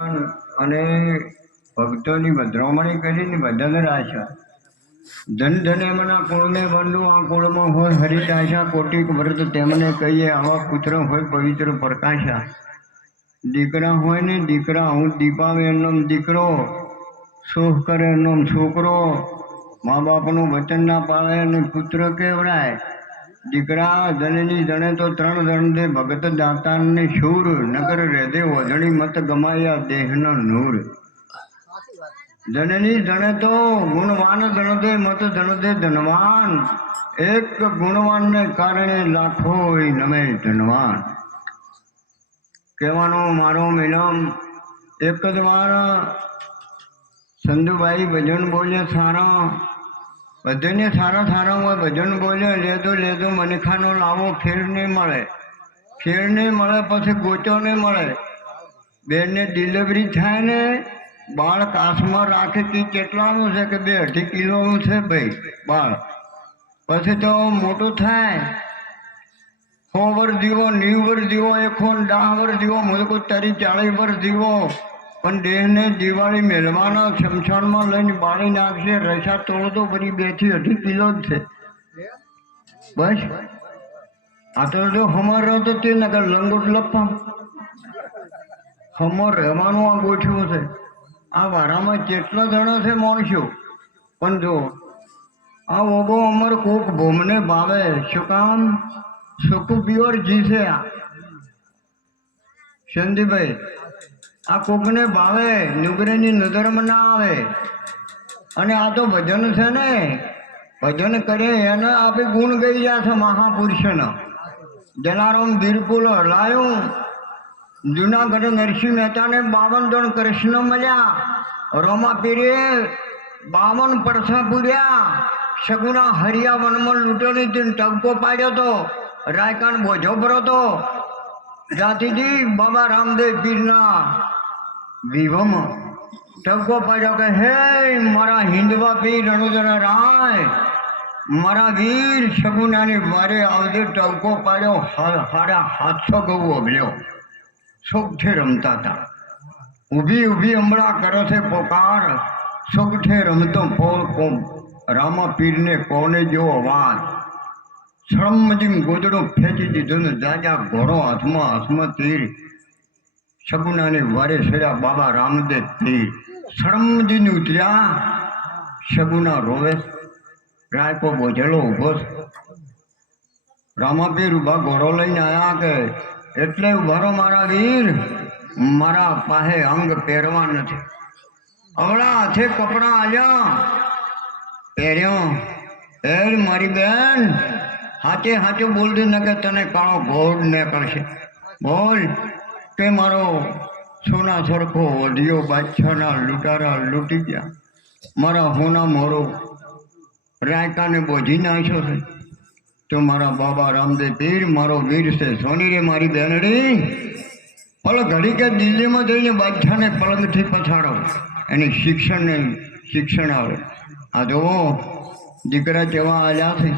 અને ભક્તોની ભદ્રોમણી કરીને બદલ રાશા ધન ધન એમના કુળને બંધુ આ કુળમાં હોય હરિદાશા કોટિક વ્રત તેમને કહીએ આવા પુત્ર હોય પવિત્ર પ્રકાશા દીકરા હોય ને દીકરા હું દીપાવે એનો દીકરો સુખ કરે એનો છોકરો મા બાપનું વચન ના પાળે અને પુત્ર કેવડાય દીકરા જનની જણે તો ત્રણ જણ દે ભગત દાતાને શૂર નગર રેદે ઓજણી મત ગમાયા દેહનો નૂર જનની જણે તો ગુણવાન જણ દે મત જણ દે ધનવાન એક ગુણવાનને કારણે લાખો નમે ધનવાન કહેવાનો મારો મિલમ એક જ વાર સંધુભાઈ ભજન બોલ્યા સારા બધાને સારા સારા હોય ભજન બોલ્યા લેતો મનખાનો લાવો ફેર નહીં મળે પછી ગોચો નહીં મળે બેનને ડિલિવરી થાય ને બાળ કાસમાં રાખે તે કેટલાનું છે કે 2-2.5 કિલોનું છે ભાઈ બાળ પછી તો મોટું થાય 100 વર્ષ જીવો 90 વર્ષ જીવો 10 વર્ષ જીવો મુલકો 40 વર્ષ જીવો પણ દેહને દિવાળી મેળવાના શમશાનમાં લઈને બાળી નાખશે રસા તોડો તો ફરી 2-2.5 કિલો જ છે બસ આ તો જો હમર રહો તો તે નગર લંગોટ લપા હમર રહેવાનું આ ગોઠવું છે આ વારામાં કેટલા જણો છે માણસો પણ જો આ ઓબો અમર કોક ભૂમને ભાવે શું કામ સુકુ પ્યોર જી છે આ સંદીપભાઈ આ કોકને ભાવે નુગરેની નજરમાં ના આવે અને આ તો ભજન છે ને ભજન કરે એને આપે ગુણ ગઈ ગયા છે મહાપુરુષના જલારામ વીરપુલ હલાયું જુનાગઢ નરસિંહ મહેતાને 52 જણ કૃષ્ણ મળ્યા રોમા પીરે 52 પરસા પૂર્યા સગુના હરિયા વનમાં લૂંટણી ટબકો પાડ્યો તો રાયકાન બોજો ભરો તો જાતિજી બાબા રામદેવ પીરના વિવમ ટબકો પાડ્યો કે હે મારા હિન્દવા પીર રણુજન રાય મારા વીર સગુનાની વારે આવજે ટબકો પાડ્યો 750 ગૌ અભલ્યો સુખથી રમતા હતા ઊભી હમણાં કરે છે પોકાર સુખથી રમતો રામા પીરને કોને જેવો અવાજ સળમજીમ ગોદડો ફેંચી દીધો ને જાજા ઘોડો હાથમાં તીર સગુનાની વારે સર્યા બાબા રામદેવ તીર સળમજીને ઉતર્યા સગુના રોવે રાયકો બોજેલો ઉભો રામાપીર ઉભા ઘોડો લઈને આવ્યા કે એટલે ઉભારો મારા વીર મારા પાસે અંગ પહેરવા નથી હમણાં હાથે કપડા આવ્યા પહેર્યો એ મારી બેન હાચે બોલતી ન કે તને કાળો ઘોડ ને કરશે બોલ કે મારો સોના સરખો વધિયો બાદશાહના લૂંટારા લૂંટી ગયા મારા હોના મોરો રાયકાને બોજી નાખ્યો છે તો મારા બાબા રામદેવ પીર મારો વીર છે સોની રે મારી બેનડી પલ ઘડી કે દિલ્હીમાં જઈને બાદશાહને પલંગથી પછાડો એની શિક્ષણ આવે આ જોવો દીકરા કેવા આવ્યા છે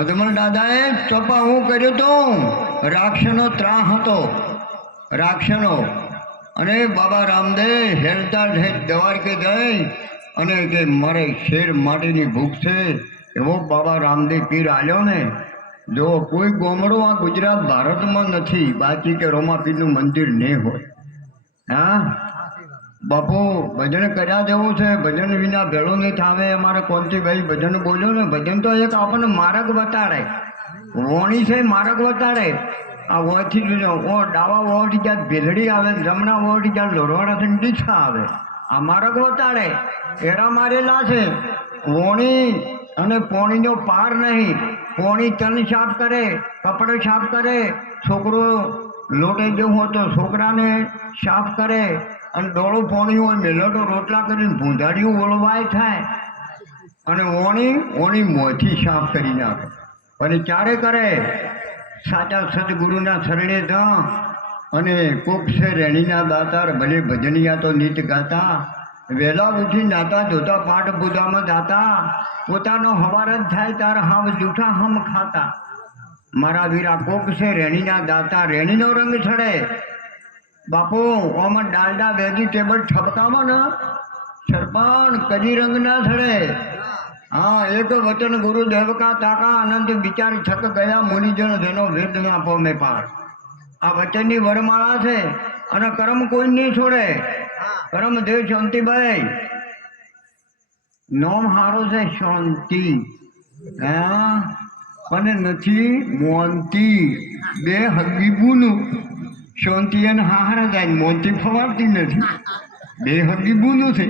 અજમલ દાદાએ ચોપા હું કર્યો તો રાક્ષનો ત્રાહ હતો રાક્ષનો અને બાબા રામદેવ હેરતા દ્વારકે ગઈ અને કે મારે શેર માટેની ભૂખ છે એવો બાબા રામદેવ પીર આવ્યો ને જો કોઈ ગોમડો આ ગુજરાત ભારતમાં નથી બાકી કે રોમાપીરનું મંદિર નહીં હોય હા બાપુ ભજન કર્યા જેવું છે ભજન વિના ભેળો નહીં થાવે અમારે કોંતીભાઈ ભજન બોલ્યો ને ભજન તો એક આપણને માર્ગ બતાડે વોણી છે માર્ગ બતાડે આ વોથી ડાવા વોથી જ્યાં ભેલડી આવે જમણા વોથી જ્યાં લોરવાડાથી ડીછા આવે આ માર્ગ બતાડે એરા મારેલા છે વોણી અને પોણીનો પાર નહીં પોણી તન સાફ કરે કપડે સાફ કરે છોકરો લોટે જવું હોય તો છોકરાને સાફ કરે અને ડોળો પોણી હોય મેલોટો રોટલા કરીને ભૂંધાડીયું ઓળવાય થાય અને ઓણી મોંથી સાફ કરી નાખે પણ ચારે કરે સાચા સદગુરુના શરણે જા અને કોક છે રેણીના દાતાર ભલે ભજનિયા તો નીત ગાતા વહેલા ઉઠી નાતા ધોતા પાઠ પૂજામાં જાતા પોતાનો હવાર જ થાય તાર હાવ જૂઠા હમ ખાતા મારા વીરા કોક છે રેણીના દાતા રેણીનો રંગ છડે બાપુ આમાં ડાલડા વેજીટેબલ ઠપકામાં ને સરપણ કદી રંગ ના થડે. હા, એક વચન ગુરુ દેવકા તાકા અનંત વિચાર થક ગયા મુનિજન જેનો વેદ ના પોમે પાર. આ વચનની વરમાળા છે અને કર્મ કોઈ નહીં છોડે. કર્મ દેવ શાંતિભાઈ નોમ હારો છે શાંતિ. હા, પણ નથી મોનતી. બે હગીબુનું શાંતિ અને હાહારા જાય, મોનતી ફવાડતી નથી. બે હગીબુનું છે.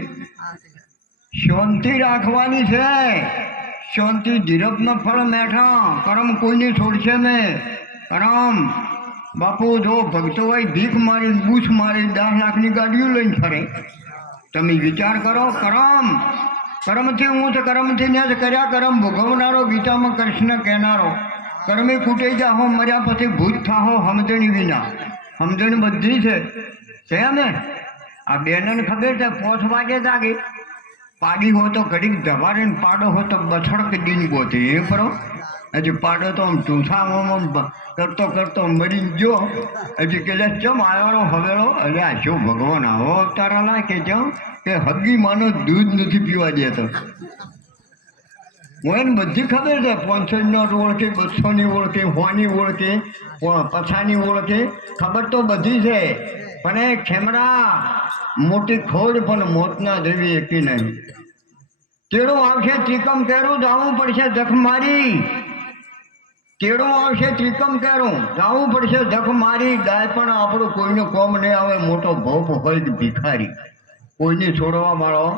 શાંતિ રાખવાની છે. શાંતિ ધીરજનો ફળ મેઠા. કરમ કોઈને છોડશે નહીં. કરમ બાપુ જો ભક્તો હોય ભીખ મારી બૂછ મારી 10 લાખની ગાડીઓ લઈને ફરે. તમે વિચાર કરો. કર્મથી હું છે, કર્મથી ન્યાસ કર્યા કર્મ ભોગવનારો. ગીતામાં કૃષ્ણ કહેનારો કર્મે કૂટાઈ જાહો મર્યા પછી ભૂત થાહો સમજણી વિના. સમજણ બધી છે ને. આ બેનને ખબર છે 5 વાગે જાગે. પાડી હોય તો ઘડીક જવારે પાડો હોય તો બછડ દીન ગોતે એ કરો. હજી પાડો તો આમ ચૂંસામાં કરતો કરતો મરી ગયો. હજી કે ચમ આવ્યો હવેળો. અરે આ શું ભગવાન આવો અવતારાલા કે ચમ કે હગી માનો દૂધ નથી પીવા દેતો. હું એને બધી ખબર છે. 500 ઓળખે, 200ની ઓળખે, 100ની ઓળખે, 50ની ઓળખે. ખબર તો બધી છે. પણ એ ખેમરા મોટી ખોડ પણ મોતના દેવી એકી નહીં. કેળું આવશે ત્રિકમ કેરું જાવું પડશે જખ મારી. કેળું આવશે ત્રિકમ કેરું જાવું પડશે જખ મારી. દાય પણ આપણું કોઈનું કોમ નહીં આવે. મોટો ભોપ હોય કે ભિખારી કોઈને છોડવા વાળો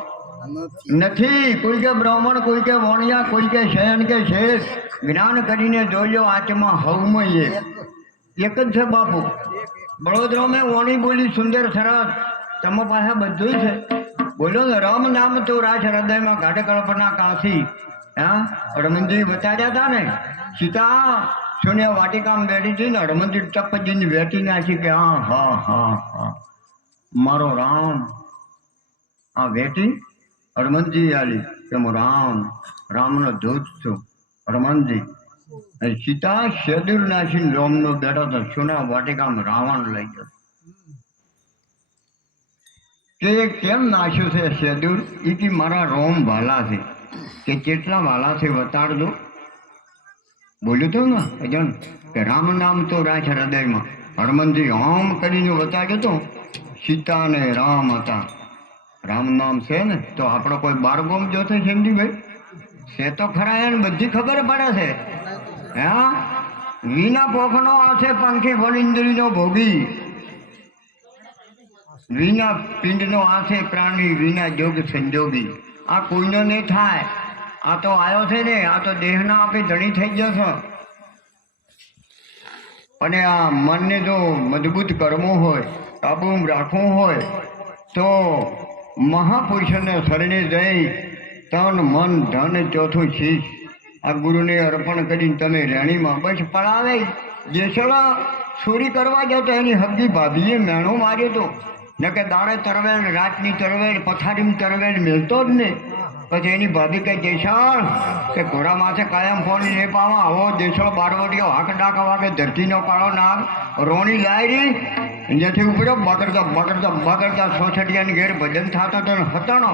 નથી. કોઈ કે બ્રાહ્મણ, કોઈ કે વણિયા, કોઈ કે શયન કે શેષ. જ્ઞાન કરીને જોયો આત્મા હવમાં એક જ છે બાપુ. વડોદરામાં વણી બોલી સુંદર સરસ. તમે પાસે બધું છે. બોલો ને રામ નામ તો રાજ હૃદયમાં ઘાટ કલ્પના કાશી. હા, હનુમાનજી બતાડ્યા હતા ને. સીતા સોનિયા વાટિકામાં બેઠી હતી ને હનુમાનજી ટપજીને વેઠી નાખી કે હા હા હા હા મારો રામ. આ વેઠી હનુમાનજી આલી કે હું રામનો દૂત છું હનુમાનજી. સીતા શેદુર નાખીને રોમનો બેઠો હતો. સોના વાટિકામાં રાવણ લઈ ગયો. કે કેમ નાખ્યું છે શેદુર? એ કે મારા રોમ વાલા છે. કે કેટલા વાલા છે બતાડજો. બોલ્યું તો ને અજન કે રામ નામ તો રાખ હૃદયમાં. હનુમાનજી ઓમ કરીને બતાડ્યું તો. સીતા અને રામ હતા. રામ નામ છે ને તો આપણો કોઈ બારગોમ જોતો છે ભાઈ છે તો ખરા. એને બધી ખબર પડે છે. હા, વિના પોખનો આવશે પંખી ફળિંદ્રીનો ભોગી. વિના પિંડનો આશે પ્રાણી વિના જોગ સંજોગી. આ કોઈનો નહીં થાય. આ તો આવ્યો છે ને. આ તો દેહના આપે ધણી થઈ ગયો છે. અને આ મનને જો મજબૂત કરવું હોય, કાબૂમાં રાખવું હોય તો મહાપુરુષોને શરણે જઈ તન મન ધન ચોથું શીશ આ ગુરુને અર્પણ કરીને તમે રેણીમાં બસ પડાવે. જેસડા ચોરી કરવા જાવ તો એની હગી ભાભીએ મેણો માર્યો હતો. ને કે દાડે તરવેલ, રાતની તરવેલ, પથારીની તરવેલ મેળતો જ ને. પછી એની ભાભી કે જેસળ કે ઘોડા માથે કાયમ ફોડી નહીં પાવા. આવો જેસળ બારવટીઓ હાક ડાક વાગે ધરતીનો કાળો નાગ રોણી લાયરી જ્યાંથી ઉપડ્યો બગડતા સોસઠિયાની ઘેર ભજન થતો હતો.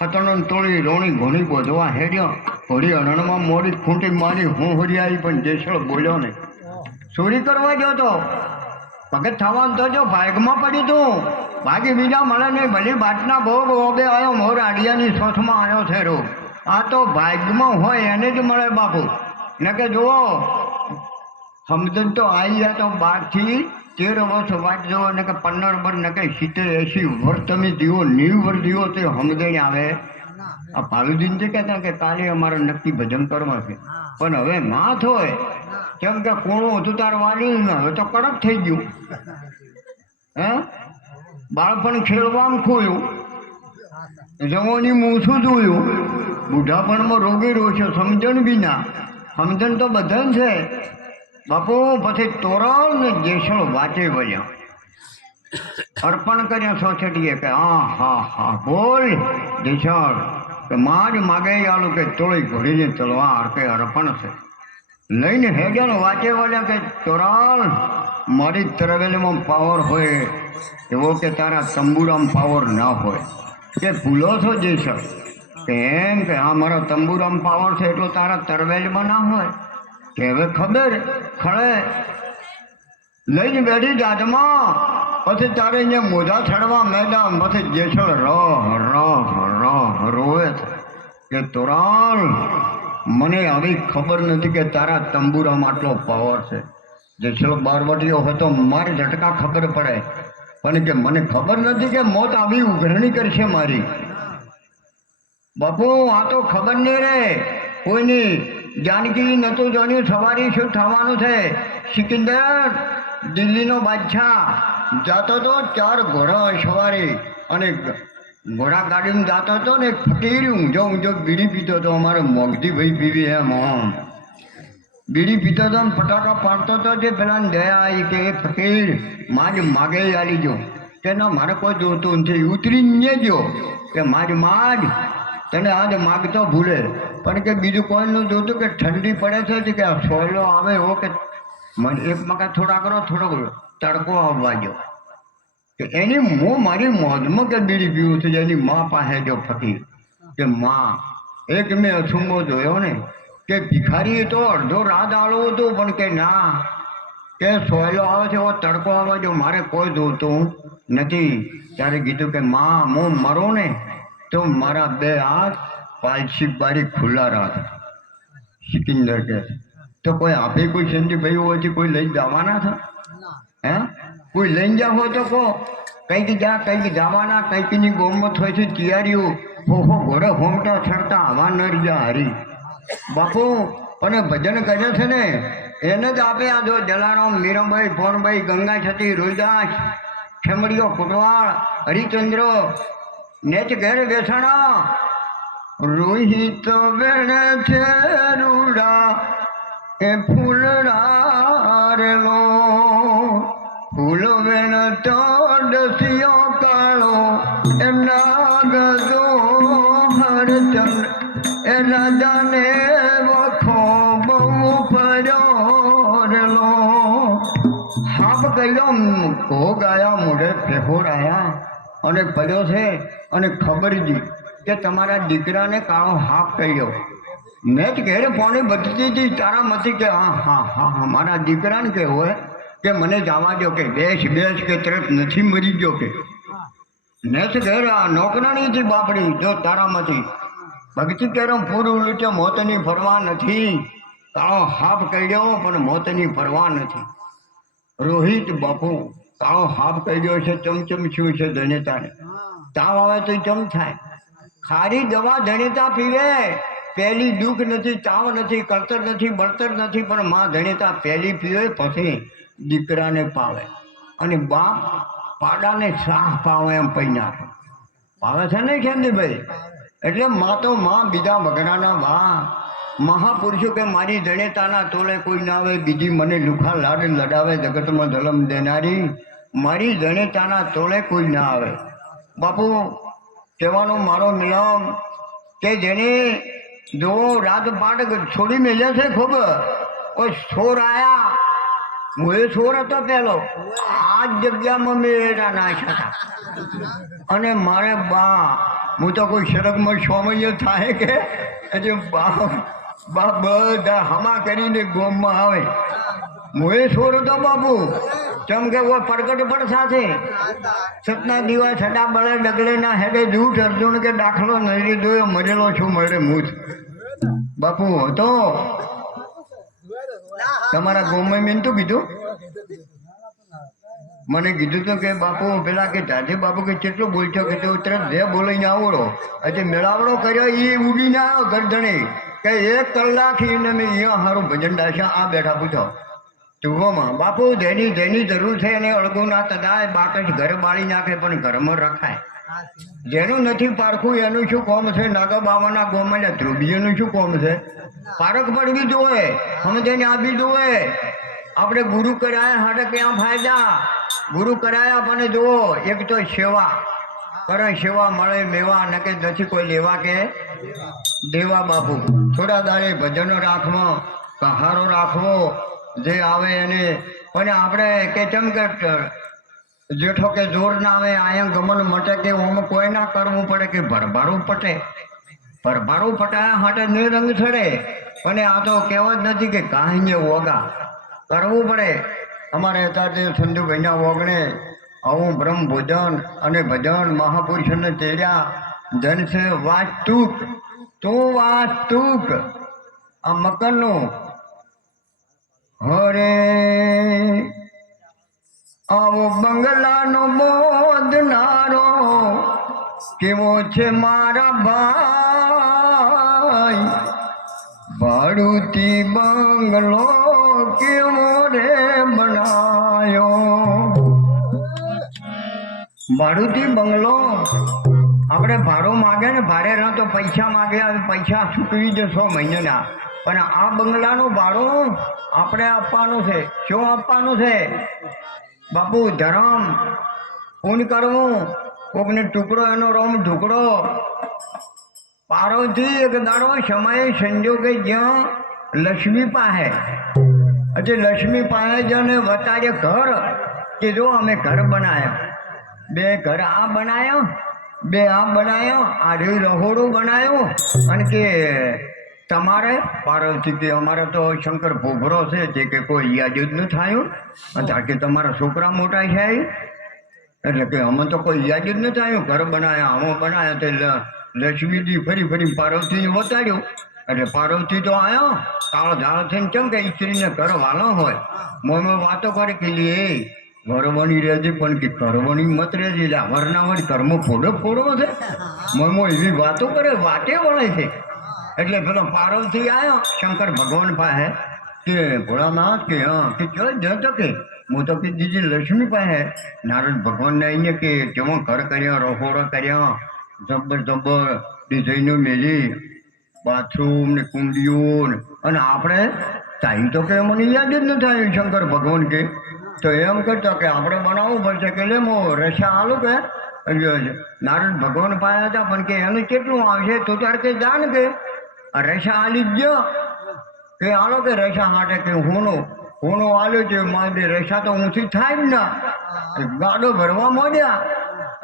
હતણો તોડી રોણી ઘોણી બોધવા હેડ્યો. ઘોડી અરણમાં મોડી ખૂંટી મારી હું હરિયાઈ પણ જેસળ બોલ્યો નહીં. ચોરી કરવા ગયો તો ભગત થવાનું તો જો ભાગમાં પડ્યું તું. ભાગી બીજા મળે નહીં. ભલી બાટના ભોગ ઓબે આવ્યો. મોર આડિયાની સોથમાં આવ્યો છે રોગ. આ તો ભાગમાં હોય એને જ મળે બાપુ. ને કે જુઓ સમજણ તો આવી ગયા તો 12 થી 13 વર્ષ વાત જુઓ ને કે 15 વર્ષ ને કે 70-80 વર્ષ તમે જીવો 90 વર્ષ જીવો તો સમજણ આવે. આ ભાલુદીન જે કહેતા કે કાલે અમારે નક્કી ભજન કરવા છે. પણ હવે ના થાય. કેમ કે કોણું હતું તાર વાળ્યું ને હવે તો કડક થઈ ગયું. હે, બાળપણ ખેડવામાં ખોયું, જવાની મૂછું જોયું, બુઢાપણમાં રોગી રોશો. સમજણ બી ના. સમજણ તો બધા છે બાપુ. પછી તોરણ ને જેસળ વાંચે વળ્યા. અર્પણ કર્યા સોછટીએ કે હા બોલ જેસળ કે માજ માગે આલું કે તોળી ઘોડીને તલવાર કે અર્પણ છે. લઈને હેડ્યા વાંચે વળ્યા કે તોરણ મારી તરવેલીમાં પાવર હોય એવો કે તારા તંબુરામાં પાવર ના હોય કે ભૂલો છો જે સર કેમ કે આ મારો તંબુરામાં પાવર છે એટલો તારા તરવેલીમાં ના હોય કે હવે ખબર ખળે લઈને બેઠી જાતમાં પછી તારે અહીંયા મોઢા છડવા મેદાન પછી જેસળ રોવે કે તોરાલ મને આવી ખબર નથી કે તારા તંબુરામાં આટલો પાવર છે જેસળ બારવટીઓ હોય તો મારે ઝટકા ખબર પડે પણ કે મને ખબર નથી કે મોત આવી ઉઘરણી કરશે મારી બાપુ આ તો ખબર નહીં રે કોઈની જાનકી નતું જાણ્યું સવારી શું થવાનું છે સિકંદર દિલ્હીનો બાદશાહ જાતો તો 4 ઘોડા સવારી અને ઘોડા ગાડીમાં જાતો હતો ને ફકીર ઊંઝો બીડી પીતો હતો અમારે મોગધી ભાઈ પીવી એમ બીડી પીતો હતો ને ફટાકા પાડતો હતો જે પેલા દયા આવી કે એ ફકીર માજ માગે આલી જો કે ના મારે કોઈ જોતું નથી ઉતરીને જો કે માજ તને આજ માગતો ભૂલે પણ કે બીજું કોઈનું જોતું કે ઠંડી પડે છે કે સોયલો આવે એવો કે મને એક મકા થોડા કરો થોડો તડકો આવવા જો કે એની મારી મોજમાં કે બીડી પીવું છે એની મા પાસે જો ફકીર કે મા એક મેં અસુંબો જોયો ને કે ભિખારી તો અડધો રાત આળવું હતું પણ કે ના કે સોયલો આવે છે એવો તડકો આવવા જો મારે કોઈ જોતું નથી ત્યારે કીધું કે મા હું મરો ને તો મારા 2 હાથ પાલસી બારી ખુલ્લા રાખ સિકંદર કે તો કોઈ આપે કોઈ સંજીભાઈ હોય કોઈ લઈ જવાના હતા હે કોઈ લઈને જાવ હોય તો કહો કંઈક જવાના કંઈકની ગોમત હોય છે તૈયારીઓ હોહો ઘોડે હોમટા છડતા આવા નર જા હરી બાપુ અને ભજન કરે છે ને એને જ આપે આ જો જલારામ મીરાબાઈ ફોનબાઈ ગંગા છતી રોહિદાસ ખેમડીઓ કુટવાળ હરિચંદ્ર નેચ ઘેર બેસણા રોહિત બેણ છે રૂડા એ ફૂલડા રેલો ફૂલ વેણ તો ડસિયો કાળો એ નાગદો હરચંદ્ર એ રાજાને વખો બહુ ફર્યો રેલો હાપ કહ્યો ઘો ગાયા મોઢે ફેફોર આયા અને પડ્યો છે અને ખબરજી કે તમારા દીકરાને કાળો હાપ કહ્યો મેં જ ઘેરે પોણે બચતી હતી તારામાંથી કે હા મારા દીકરાને કે હોય કે મને જવા દો કે બેસ કે તરત નથી મરી ગયો કે મેં જ ઘેર આ નોકરાણી હતી બાપડી જો તારામાંથી ભક્તિ કેરમ પૂરું લૂટે મોતની ફરવા નથી કાળો હાપ કહ્યો પણ મોતની ફરવા નથી રોહિત બાપુ કાળો હાપ કહ્યો છે ચમચમ શું છે ધન્યતાને તાવ આવે તો ચમ થાય ખારી દવા ધન્યતા પીવે પહેલી દુઃખ નથી તાવ નથી કળતર નથી બળતર નથી પણ માં ધન્યતા પહેલી પીવે પછી દીકરાને પાવે અને બાપ પાડાને શાહ પાવે એમ પૈ નાખે પાવે છે ને ખેમજીભાઈ એટલે માં તો માં બીજા વગડાના બા મહાપુરુષો કે મારી ધન્યતાના તોલે કોઈ ના આવે બીજી મને લુખા લાડ લડાવે જગતમાં ધલમ દેનારી મારી ધન્યતાના તોલે કોઈ ના આવે બાપુ કહેવાનો મારો મિલમ કે જેને જો રાત પાટ છોડી મેલ્યા છે ખૂબ કોઈ છોર આયા હું એ છોર હતો પેલો આ જ જગ્યામાં મેળા નાખ્યા હતા અને મારે બા હું તો કોઈ શરગમાં સોમય થાય કે હજી બા બધા હમા કરીને ગોમમાં આવે હું એ છોર હતો બાપુ ચમ કે वो प्रकट पर સાથે સતના દીવા છડા બળે ડગલે ના હેડે જૂઠ અર્જુન કે દાખલો નરી દોયો મરેલો છું મળે મૂછ બાપુ હતો તમારા ગોમમાં મેં તો કીધું મને કીધું તો કે બાપુ પેલા કે જાજે બાપુ કે કેટલું બોલશો કે તું તરત જે બોલાઈને આવડો હજી મેળાવડો કર્યો એ ઉડીને આવ્યો ગરધણી કે 1 કલાક એને મેં અહીંયા સારું ભજન ડાશા આ બેઠા પૂછો ચૂગોમાં બાપુ જેની જરૂર છે એને અળગું ના તદાય બાપ જ ઘર બાળી નાખે પણ ઘરમાં રખાય જેનું નથી પારખું એનું શું કોમ છે નાગા બાવાના ગોમાં ધ્રુવીનું શું કોમ છે પારખ પડવી જોઈએ સમજને આપી જોઈએ આપણે ગુરુ કરાયા હાડે ક્યાં ફાયદા ગુરુ કરાયા પણ જુઓ એક તો સેવા કરે સેવા મળે મેવા નકે નથી કોઈ લેવા કે દેવા બાપુ થોડા દાડે ભજનો રાખવો કહારો રાખવો જે આવે એને પણ આપણે કે ચમ કે જેઠો કે જોર ના આવે આયા ગમન મટે કે ઓમ કોઈ ના કરવું પડે કે ભરભારું પટે ભરભારું પટાયા હાટે નિરંગ છડે અને આ તો કહેવત નથી કે કાંઈ વોગા કરવું પડે. અમારે અત્યારે સંધુભાઈના વોગણે આવું બ્રહ્મ ભોજન અને ભજન મહાપુરુષોને તેડ્યા ધન છે વાસ્તુક તું વાસ્તુક આ મકરનું હરે આવો બંગલાનો બોધનારો કેવો છે મારા ભાઈ ભાડુતી બંગલો કેવો રે બનાયો. ભાડુતી બંગલો આપણે ભાડું માગે ને ભાડે રહો તો પૈસા માગે પૈસા ચૂકવી દે 6 મહિનાના પણ આ બંગલાનું ભાડું આપણે આપવાનું છે. શું આપવાનું છે બાપુ? ધર્મ પૂન કરવું કોકને ટુકડો એનો રોમ ઢુકડો. પાર્વતી એક દાડો સમયે સંજોગે જ્યાં લક્ષ્મી પાસે લક્ષ્મી પાસે જને વતારે ઘર કે જો અમે ઘર બનાવ્યા 2 ઘર આ બનાવ્યો 2 આ બનાવ્યો આ રહોડું બનાવ્યું અને કે તમારે પાર્વતી કે અમારે તો શંકર ભોભરો છે જે કે કોઈ યાદ જ ન થયું અને કે તમારા છોકરા મોટા છે એટલે કે અમે તો કોઈ યાદ જ ન થયું ઘર બનાવ્યા આમાં બનાવ્યા તે લક્ષ્મીજી ફરી ફરી પાર્વતીને વતાડ્યું એટલે પાર્વતી તો આવ્યો કાળો ઝાળ થઈને કેમ કે સ્ત્રીને ઘર વાલો હોય મોમાં વાતો કરે કે લે ઘર બની રહેજે પણ કે ઘર બની મત રહેજે એટલે વરના વર ઘરમાં ફોડો છે મોમાં એવી વાતો કરે વાતે વળે છે. એટલે પેલો પાર્વતી આવ્યો શંકર ભગવાન પાસે કે ભોળાનાથ કે હા કે જો જતો કે હું તો કે દીદી લક્ષ્મી પાસે નારદ ભગવાનને આવીને કે કેવો ઘર કર્યા રહોડો કર્યા જબ્બર ડિઝાઇનો મેલી બાથરૂમ ને કુંડીઓ અને આપણે તાઈ તો કે મને યાદ જ ન થાય શંકર ભગવાન કે તો એમ કરતો કે આપણે બનાવવું પડશે કે લે હું રસા આલું કે નારદ ભગવાન પાસે હતા પણ કે એનું કેટલું આવશે તું તાર કે જાણ કે રસા આલી જ કે આલો કે રસા માટે કે હોનો આલ્યો છે મારે રસા તો ઊંચી થાય જ ના ગાડો ભરવા માંડ્યા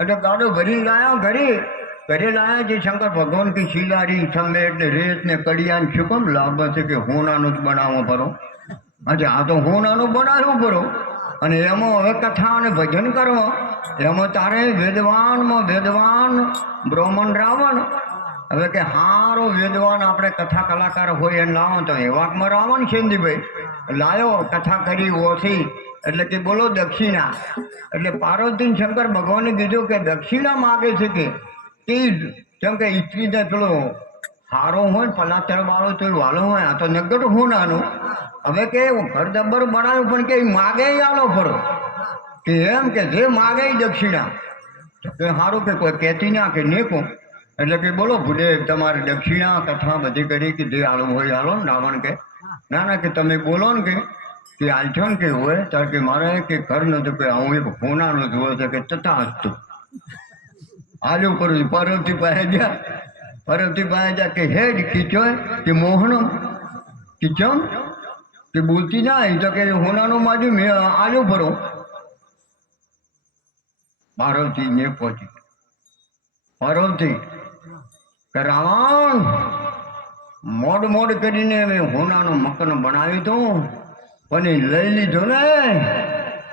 એટલે ગાડો ભરીને લાયા ઘરે લાયા જે શંકર ભગવાન કે શિલારી સમેટ ને રેત ને કડિયા શું કેમ લાભ છે કે હોનાનું જ બનાવવો પડો. અચ્છા આ તો હોનાનું બનાવવું પડો અને એમાં હવે કથા અને ભજન કરવા એમાં તારે વેદવાન બ્રાહ્મણ રાવણ હવે કે હારો વેદવાન આપણે કથા કલાકાર હોય એને લાવો તો એવાકમાં રાવણ શેંદીભાઈ લાયો કથા કરી ઓછી એટલે કે બોલો દક્ષિણા એટલે પાર્વતી શંકર ભગવાને કીધું કે દક્ષિણા માગે છે કે કેમ કે સ્ત્રીને પેલો હારો હોય પલાચર વાળો તો વાલો હોય આ તો નગર હોનાનું હવે કે ઘર દબ્બર બનાવ્યું પણ કે માગે આલો ફરો કે એમ કે જે માગે દક્ષિણા કે સારું કે કોઈ કહેતી ના કે નેકો એટલે કે બોલો ભૂદેવ તમારે દક્ષિણા કથા બધી કરી કે જે આલો હોય આલો રાવણ કે ના કે તમે બોલો ને કે આલછો ને કે હોય ત્યારે કે મારે કે ઘર નતું કે હું એક હોનાનું જોવે છે કે તથા હસતું આલ્યું કરું પાર્વતી પાસે જા કે હેડ કીચો કે મોહનમ કીચમ કે બોલતી ના તો કે હોનાનું માજુ મેં આલ્યું ભરો પાર્વતી ને પહોંચી પાર્વતી કે રાવણ મોડ કરીને મેં હોનાનું મકન બનાવ્યું હતું પણ લઈ લીધો ને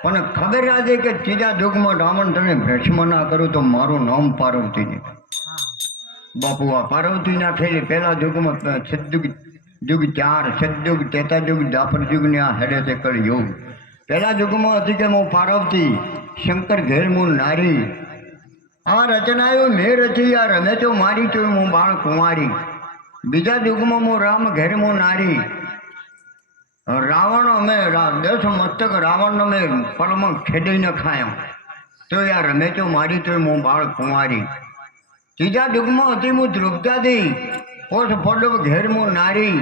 પણ ખબર આજે કે ત્રીજા યુગમાં રાવણ તમે ભેષમ ના કરું તો મારું નામ પાર્વતી નહીં. બાપુ આ પાર્વતી ના થયેલી પહેલા યુગમાં સદયુગ 4 સદયુગ ત્રેતાયુગ દ્વાપર યુગ ને આ હેડે છે કળયુગ. પહેલા યુગમાં હતી કે હું પાર્વતી શંકર ઘેર હું નારી આ રચનાયું મેં રચી આ રમેચો મારી તો હું બાળ કુંવારી. બીજા યુગમાં હું રામ ઘેર હું નારી રાવણ અમે 10 મસ્તક રાવણ અમે પરમ ખેડીને ખાયો તો યાર રમેચો મારી તો હું બાળ કુંવારી. ત્રીજા યુગમાં હતી હું દ્રુપદાથી પોષ પડવ ઘેર હું નારી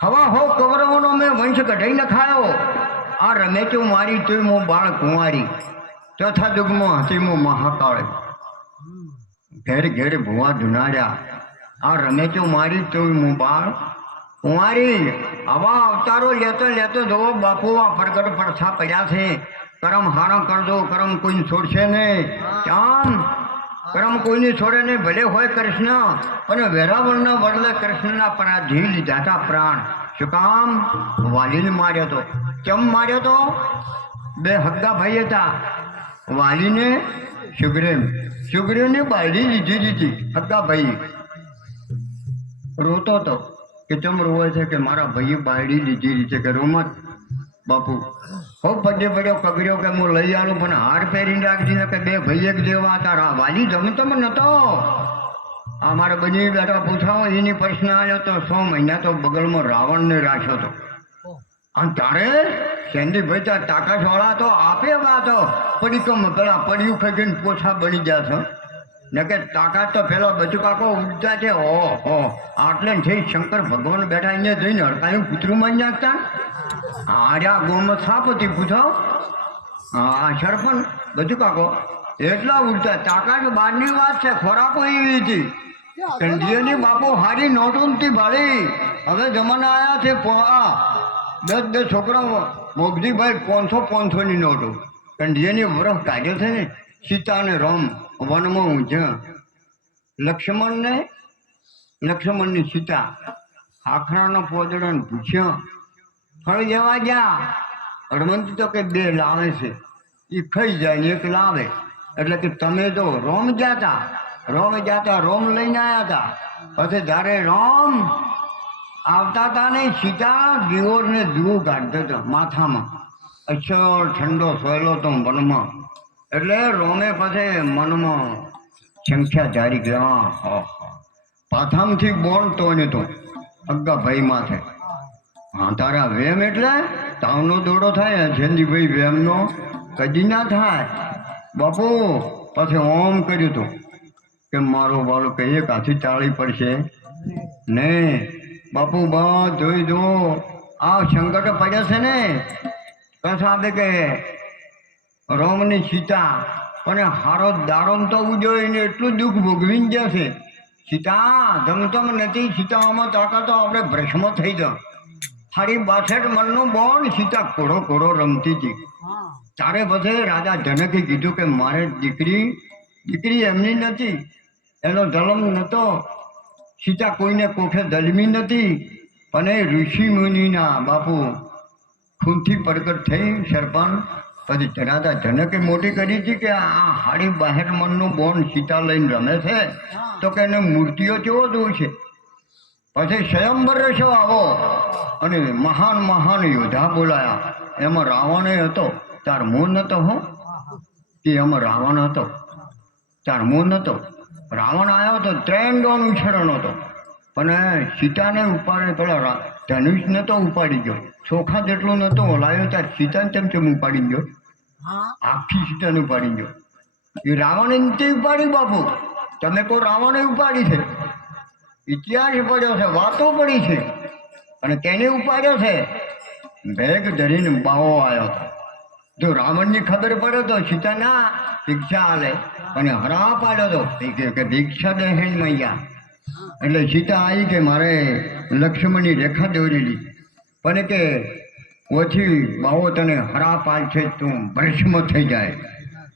હવા હો કૌરવોનો મેં વંશ કઢાઈને ખાયો આ રમેચો મારી તો હું બાળ કુંવારી. ચોથા યુગમાં હતી હું મહાકાળ ઘેર ભુવા ધુનાડ્યા આ રમેચો મારી તો હું બાળ કુંવારી આવા અવતારો લેતો લેતો જોવો બાપુ આ પ્રગટ પડછા પડ્યા છે. કરમ હારા કરજો, કરમ કોઈ છોડશે નહીં. કેમ કરમ કોઈની છોડે નહીં, ભલે હોય કૃષ્ણ પણ વેરાવળના બદલે કૃષ્ણના પરાધી લીધા હતા પ્રાણ. શું કામ? વાલીને માર્યો હતો. કેમ માર્યો હતો? બે હગ્ગા ભાઈ હતા, વાલીને સુગ્રીવ. સુગ્રીવને બાળી લીધી દીધી. હગ્ગા ભાઈ રોતો હતો કે ચમ રોવે છે કે મારા ભાઈએ બાળી લીધી છે કે રોમત બાપુ ખૂબ પગે પડ્યો કગર્યો કે હું લઈ આવું પણ હાર પહેરીને રાખી કે બે ભાઈ એક જેવા તારા વાલી જમતમ નતો. અમારે બધી બેઠા પૂછાવો એની પ્રશ્ન આવ્યો તો 100 મહિના તો બગલમાં રાવણને રાખ્યો હતો. અને તારે સેન્ડીભાઈ ત્યાં તાકાતવાળા તો આપે વાતો પડી તો પેલા પડ્યું ખાઈને પોછા બની ગયા છે ને કે તાકાત તો પેલા બચુકાકો ઉડતા છે. ઓહો આટલે થઈ શંકર ભગવાન બેઠા અહીંયા જઈને હડકાયું કૂતરું મારી નાખતા. આર્યા ગોમત સાપ હતી પૂછો. હા સરપંચ બચુકાકો એટલા ઉડતા. તાકાત બહારની વાત છે, ખોરાકો એવી હતી. કંઢિયાની બાપુ હારી નોટોનથી ભાળી. હવે જમાના આવ્યા છે 10 છોકરાઓ મોગજીભાઈ 500 ની નોટો. કંઢિયાની વરફ કાઢ્યો છે ને સીતા અને રામ વનમાં ઊંઝા. લક્ષ્મણની સીતા આખરાનો પોદડાને પૂછ્યો ફળ જવા ગયા. હનુમંત તો કે 2 લાવે છે, એ ખાઈ જાય ને 1 લાવે. એટલે કે તમે તો રોમ જાતા રોમ લઈને આવ્યા હતા. પછી જ્યારે રોમ આવતા હતા ને સીતા દિયોરને ધૂળ કાઢતો હતો માથામાં. અક્ષર ઠંડો સોયલો તો મનમાં. એટલે રોમે પછી મનમાં સંખ્યા જારી ગયા. પાથામથી બોણ તો ને તો અગ્ગા ભાઈ માથે. હા તારા વેમ એટલે તાવનો દોડો થાય. જેનજીભાઈ વેમનો કદી ના થાય બાપુ. પછી ઓમ કર્યું હતું કે મારો બાળો કે એક હાથી ચાળી પડશે નહીં. બાપુ બસ જોઈ દો આ સંકટ પડ્યા છે ને કસ આપે કે રોમની સીતા પણ હારો દાડો તો ઉજ્યો એને એટલું દુઃખ ભોગવીને ગયા છે. સીતા જમતમ નથી. સીતામાં તાકાતો આપણે ભ્રષ્મ થઈ જાઓ. હારી 62 મનનું બોન સીતા કોડો રમતી હતી. તારે પછી રાજા જનકે કીધું કે મારે દીકરી એમની નથી, એનો જન્મ નહોતો. સીતા કોઈને કોઠે જન્મી નથી પણ એ ઋષિ મુનિના બાપુ ખૂનથી પ્રગટ થઈ સરપંચ. પછી રાજા જનકે મોટી કરી હતી કે આ હાડી 62 મનનું બોન સીતા લઈને રમે છે તો કે એને મૂર્તિઓ કેવો દઉં છે. પછી સ્વયંવર રસો આવો અને મહાન યોદ્ધા બોલાયા. એમાં રાવણ હતો, તાર મોં નતો. હો કે એમાં રાવણ હતો, તાર મોં નતો. રાવણ આવ્યો તો 3 ડોન ઉછળનો હતો પણ સીતાને ઉપાડે પેલા ધનુષ નતો ઉપાડી ગયો. ચોખા જેટલો નતો ઓલાયો તાર સીતાને તેમ ઉપાડી ગયો. આખી સીતાને ઉપાડી ગયો. એ રાવણે નથી ઉપાડી બાપુ. તમે કહો રાવણે ઉપાડી છે. ઇતિહાસ પડ્યો છે, વાતો પડી છે. અને તેને ઉપાડ્યો છે બેગ ધરીને બાવો આવ્યો હતો. જો રાવણની ખબર પડે તો સીતા ના ભિક્ષા હાલે અને હરા પાડ્યો હતો કે ભિક્ષા દહેન મૈયા. એટલે સીતા આવી કે મારે લક્ષ્મણની રેખા દોરેલી પણ કે ઓછી બાવો તને હરા પાડ છે તું ભસ્મ થઈ જાય.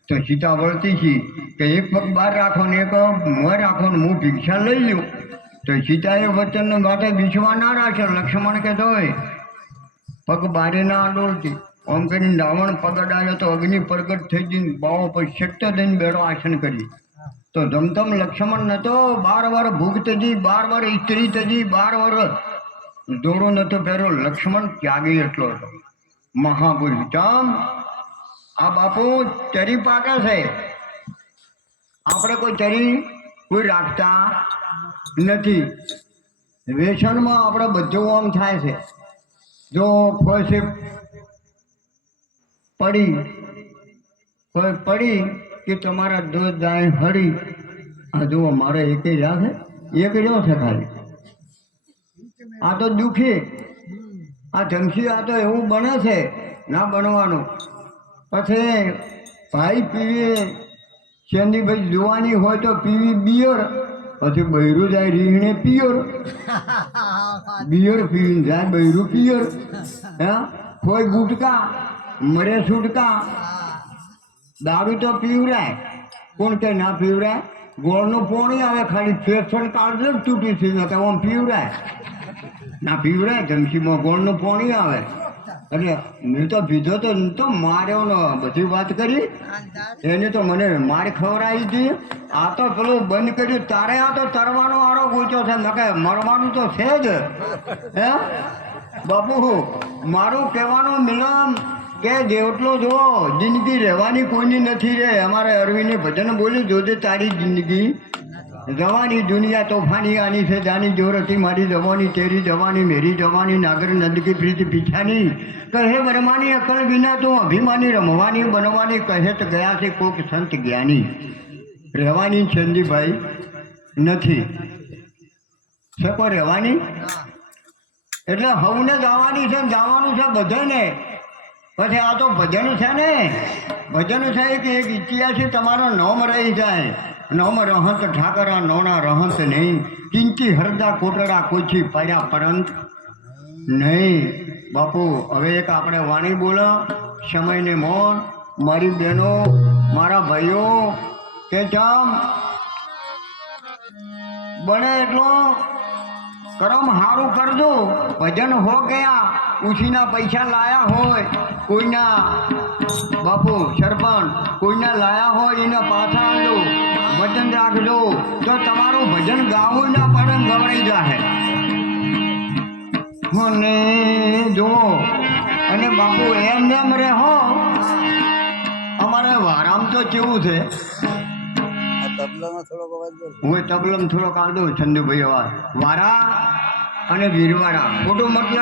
તો સીતા વળતી છી કે એક પગ બહાર રાખો ને એક મોં રાખો ને હું ભિક્ષા લઈ લઉં. તો સીતાએ વચન માટે વિશ્વા ના રાખ્યો. લક્ષ્મણ કે તોય પગ બારે ના ડોલતી. ઓમ કરીને રાવણ પગ અડાયો તો અગ્નિ પ્રગટ થઈ જઈને બાવો પર શક્ત દઈને બેડો આસન કરી. તો જમતમ લક્ષ્મણ નતો. 12 વાર ભૂખ તજી, 12 વાર સ્ત્રી તજી, 12 વાર દોડો નતો પહેરો. લક્ષ્મણ ત્યાગી એટલો હતો, મહાપુરુષ. ચમ આ બાપુ ચરી પાકે છે. આપણે કોઈ ચરી કોઈ રાખતા નથી. વ્યસનમાં આપણે બધું આમ થાય છે. જો કોઈ પડી કે તમારા દૂધ દાય હળી. આ જુઓ મારે એક રાખે એક રહ્યો છે ખાલી. આ તો દુઃખી, આ જમશી, આ તો એવું બને છે ના બનવાનું. પછી ભાઈ પીવી શેની ભાઈ જોવાની હોય તો પીવી બિયર પછી બૈરું જાય રીહણે પિયર, બિયર પીને જાય બૈરું પિયર. હે કોઈ ગુટકા મરે છૂટકા. દારૂ તો પીવરાય, કોણ કે ના પીવરાય? ગોળનું પોણી આવે ખાલી ફેરફાર કાઢજો જ તૂટી થઈ નકર આમ પીવરાય ના પીવરાય. જમશીમાં ગોળનું પોણી આવે એટલે મેં તો પીધો તો માર્યો ને બધી વાત કરી એને તો મને માર ખવડાવી હતી. આ તો પેલું બંધ કર્યું તારે આ તો તરવાનો આરો ગોચ્યો છે નકે મરવાનું તો છે જ. હે બાપુ મારું કહેવાનું મિલમ કે જેટલો જો જિંદગી રહેવાની કોઈની નથી રે. અમારે અરવિંદે ભજન બોલ્યું જોજે તારી જિંદગી જવાની દુનિયા તોફાની આની છે જાની જોર હતી મારી જવાની તેરી જવાની મેરી જવાની નાગર નંદકી પ્રીત પીછાની કહે બરમાની અકલ વિના તો અભિમાની રમવાની બનવાની કહે તો ગયા છે કોક સંત જ્ઞાની. રહેવાની ચંદીભાઈ નથી છે કોઈ રહેવાની એટલે હવને જવાની છે જવાનું છે બધાને. પછી આ તો ભજન છે ને ભજન છે કે એક ઇતિહાસી તમારો નોમ રહી જાય. નોમ રહંત ઠાકરા નોના રહંત નહીં કિંકી હરદા કોટડા કોચી પાડ્યા પરંત નહીં. બાપુ હવે એક આપણે વાણી બોલો સમયને મોન. મારી બહેનો મારા ભાઈઓ કે જમ બને એટલો કરમ સારું કરજો. ભજન હો ગયા ઉછીના પૈસા લાયા હોય કોઈના બાપુ સરપંચ કોઈના લાયા હોય એના પાછા આવજો વચન રાખજો તો તમારું ભજન ગાવું ના પડે ગવડાઈ જાય. મને જુઓ અને બાપુ એમ રહો. અમારે વારામ તો કેવું છે હું તબલામાં થોડોક આવતો ચંદુભાઈ અવાજ વારા અને વીરવારા ખોટું મતલબ